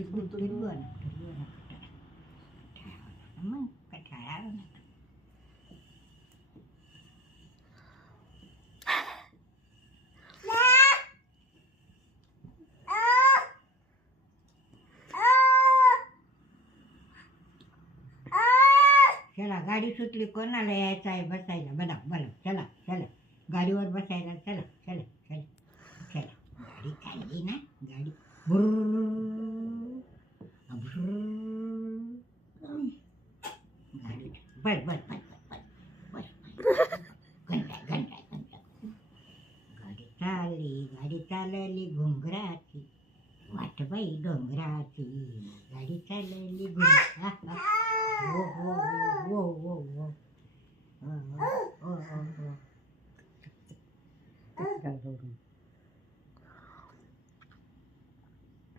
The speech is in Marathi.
Tujuan. Emang kejalan. चला गाडी सुटली कोणाला यायचं आहे बसायला बघा बरं चला चला गाडीवर बसायला चला चला चला चला गाडी चालली ना गाडी गाडी बस बस बस बस बस बस घंटा घंटा घंटा गाडी चालली घुंगराची वाट बाई डोंगराची गाडी चालली घुंगरा हो हो हो हो हो हो हो हो हो